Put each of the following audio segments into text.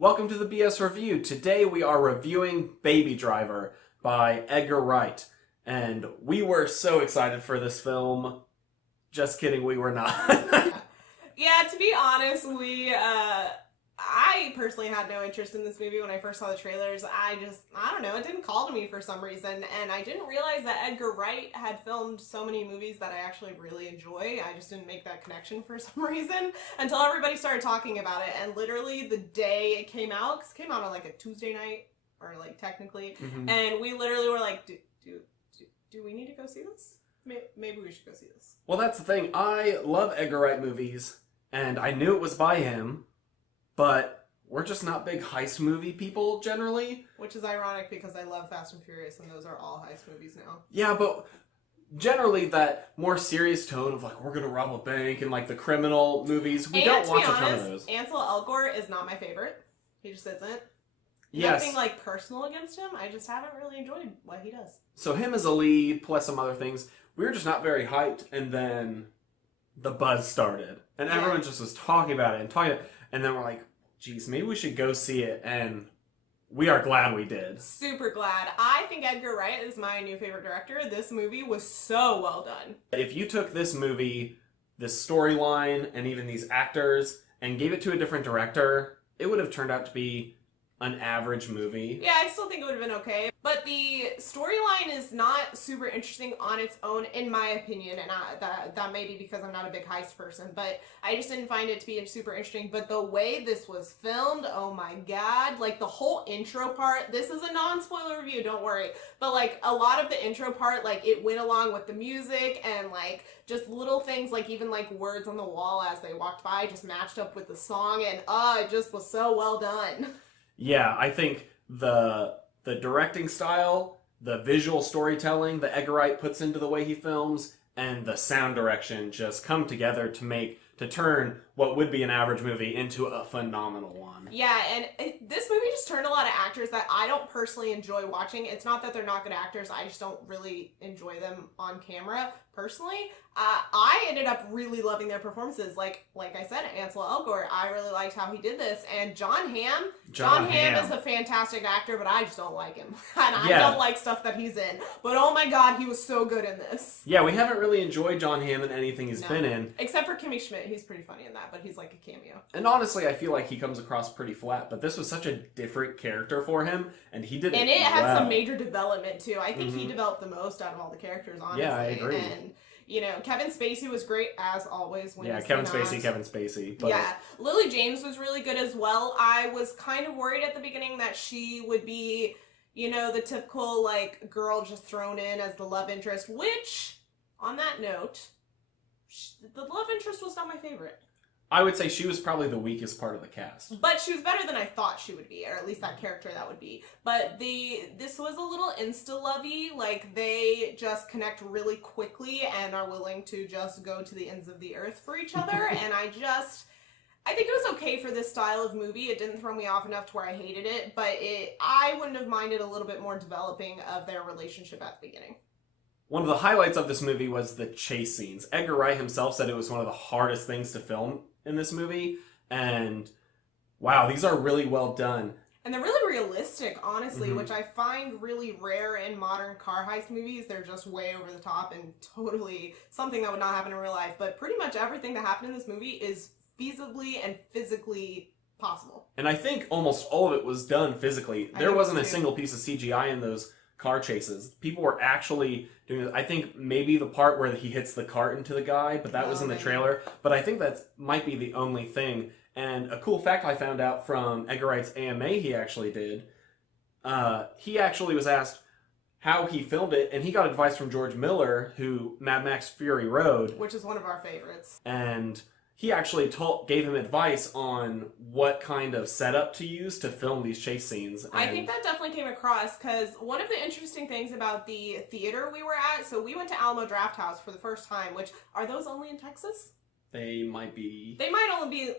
Welcome to the BS Review. Today we are reviewing Baby Driver by Edgar Wright. And we were so excited for this film. Just kidding, we were not. Yeah, to be honest, I personally had no interest in this movie when I first saw the trailers. I don't know, it didn't call to me for some reason, and I didn't realize that Edgar Wright had filmed so many movies that I actually really enjoy. I just didn't make that connection for some reason until everybody started talking about it, and literally the day it came out, 'cause it came out on like a Tuesday night, or like technically, and we literally were like, do we need to go see this? Maybe we should go see this. Well, that's the thing. I love Edgar Wright movies, and I knew it was by him, but we're just not big heist movie people generally. Which is ironic because I love Fast and Furious, and those are all heist movies now. Yeah, but generally that more serious tone of like, we're gonna rob a bank and like the criminal movies, we don't watch a ton of those. Ansel Elgort is not my favorite. He just isn't. Yes. Nothing like personal against him. I just haven't really enjoyed what he does. So him as a lead, plus some other things, we were just not very hyped, and then the buzz started. And everyone just was talking about it, and then we're like, geez, maybe we should go see it, and we are glad we did. Super glad. I think Edgar Wright is my new favorite director. This movie was so well done. If you took this movie, this storyline, and even these actors, and gave it to a different director, it would have turned out to be an average movie. Yeah, I still think it would have been okay. But the storyline is not super interesting on its own, in my opinion. And that may be because I'm not a big heist person. But I just didn't find it to be super interesting. But the way this was filmed, oh my god. Like, the whole intro part, this is a non-spoiler review, don't worry. But, like, a lot of the intro part, like, it went along with the music. And, like, just little things, like, even, like, words on the wall as they walked by just matched up with the song. And, it just was so well done. Yeah, I think the directing style, the visual storytelling that Edgar Wright puts into the way he films, and the sound direction just come together to turn what would be an average movie into a phenomenal one. Yeah, and this movie just turned a lot of actors that I don't personally enjoy watching. It's not that they're not good actors, I just don't really enjoy them on camera, personally. I ended up really loving their performances. Like I said, Ansel Elgort, I really liked how he did this. And John Hamm is a fantastic actor, but I just don't like him. And I don't like stuff that he's in. But oh my god, he was so good in this. Yeah, we haven't really enjoyed John Hamm in anything he's been in. Except for Kimmy Schmidt, he's pretty funny in that, but he's like a cameo. And honestly, I feel like he comes across pretty flat, but this was such a different character for him, and he did it well. And it had some major development, too. I think he developed the most out of all the characters, honestly. Yeah, I agree. And, you know, Kevin Spacey was great, as always. Kevin Spacey. But yeah, Lily James was really good as well. I was kind of worried at the beginning that she would be, you know, the typical, like, girl just thrown in as the love interest, which, on that note, the love interest was not my favorite. I would say she was probably the weakest part of the cast. But she was better than I thought she would be, or at least that character that would be. But this was a little insta-lovey, like they just connect really quickly and are willing to just go to the ends of the earth for each other, and I think it was okay for this style of movie. It didn't throw me off enough to where I hated it, but I wouldn't have minded a little bit more developing of their relationship at the beginning. One of the highlights of this movie was the chase scenes. Edgar Wright himself said it was one of the hardest things to film in this movie, and wow, these are really well done. And they're really realistic, honestly, which I find really rare in modern car heist movies. They're just way over the top and totally something that would not happen in real life, but pretty much everything that happened in this movie is feasibly and physically possible. And I think almost all of it was done physically. There wasn't a single piece of CGI in those car chases. People were actually doing it. I think maybe the part where he hits the cart into the guy, but that was in the trailer. But I think that might be the only thing. And a cool fact I found out from Edgar Wright's AMA he actually did, he actually was asked how he filmed it, and he got advice from George Miller, who Mad Max Fury Road, which is one of our favorites. And he actually gave him advice on what kind of setup to use to film these chase scenes. I think that definitely came across, because one of the interesting things about the theater we were at, so we went to Alamo Drafthouse for the first time, which, are those only in Texas? They might be. They might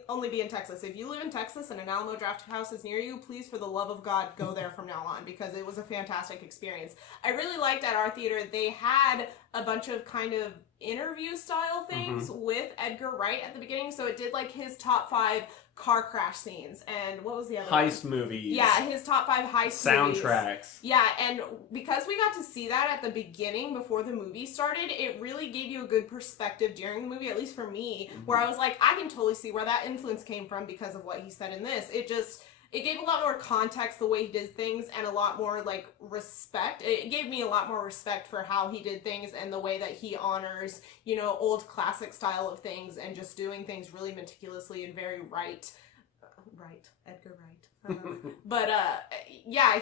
only be in Texas. If you live in Texas and an Alamo Drafthouse is near you, please, for the love of God, go there from now on, because it was a fantastic experience. I really liked at our theater, they had a bunch of kind of interview style things with Edgar Wright at the beginning. So it did like his top 5 car crash scenes, and what was the other Heist one? movies. Yeah, his top 5 heist movies. Soundtracks. Yeah, and because we got to see that at the beginning before the movie started, it really gave you a good perspective during the movie, at least for me, where I was like, I can totally see where that influence came from because of what he said in this. It gave a lot more context the way he did things, and a lot more like respect. It gave me a lot more respect for how he did things and the way that he honors, you know, old classic style of things and just doing things really meticulously and very right, Edgar Wright. But yeah,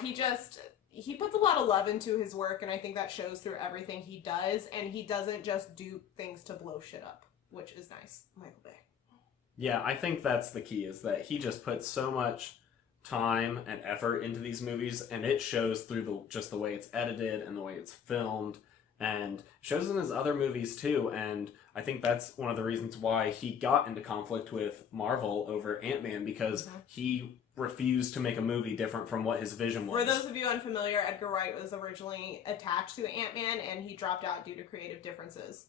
he puts a lot of love into his work, and I think that shows through everything he does, and he doesn't just do things to blow shit up, which is nice. Michael Bay. Yeah, I think that's the key, is that he just puts so much time and effort into these movies, and it shows through just the way it's edited and the way it's filmed, and shows in his other movies too. And I think that's one of the reasons why he got into conflict with Marvel over Ant-Man, because he refused to make a movie different from what his vision was. For those of you unfamiliar, Edgar Wright was originally attached to Ant-Man, and he dropped out due to creative differences.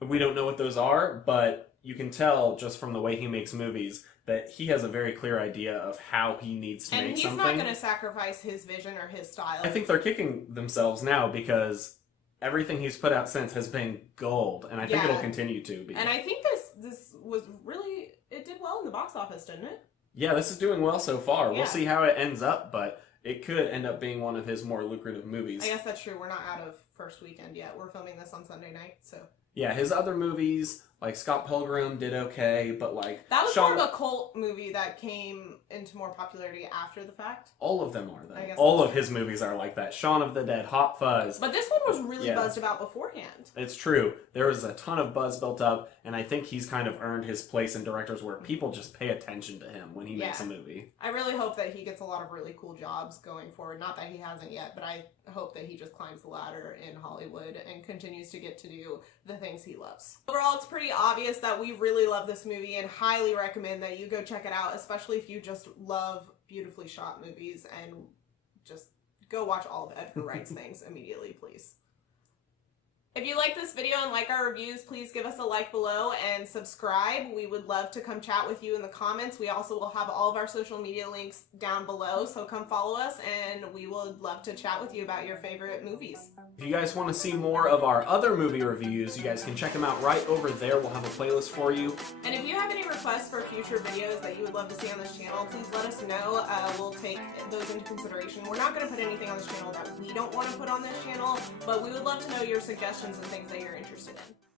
We don't know what those are, but you can tell just from the way he makes movies that he has a very clear idea of how he needs to make something. And he's not going to sacrifice his vision or his style. I think they're kicking themselves now because everything he's put out since has been gold, and I think it'll continue to be. And I think this was really, it did well in the box office, didn't it? Yeah, this is doing well so far. Yeah. We'll see how it ends up, but it could end up being one of his more lucrative movies. I guess that's true. We're not out of first weekend yet. We're filming this on Sunday night, so... Yeah, his other movies, like Scott Pilgrim, did okay, but like... That was more of a cult movie that came into more popularity after the fact. All of them are, though. I guess all of his movies are like that. Shaun of the Dead, Hot Fuzz. But this one was really buzzed about beforehand. It's true. There was a ton of buzz built up, and I think he's kind of earned his place in directors where people just pay attention to him when he makes a movie. I really hope that he gets a lot of really cool jobs going forward. Not that he hasn't yet, but I hope that he just climbs the ladder in Hollywood and continues to get to do the things he loves. Overall, it's pretty obvious that we really love this movie and highly recommend that you go check it out, especially if you just love beautifully shot movies, and just go watch all of Edgar Wright's things immediately, please. If you like this video and like our reviews, please give us a like below and subscribe. We would love to come chat with you in the comments. We also will have all of our social media links down below, so come follow us, and we would love to chat with you about your favorite movies. If you guys want to see more of our other movie reviews, you guys can check them out right over there. We'll have a playlist for you. And if you have any requests for future videos that you would love to see on this channel, please let us know. We'll take those into consideration. We're not going to put anything on this channel that we don't want to put on this channel, but we would love to know your suggestions and things that you're interested in.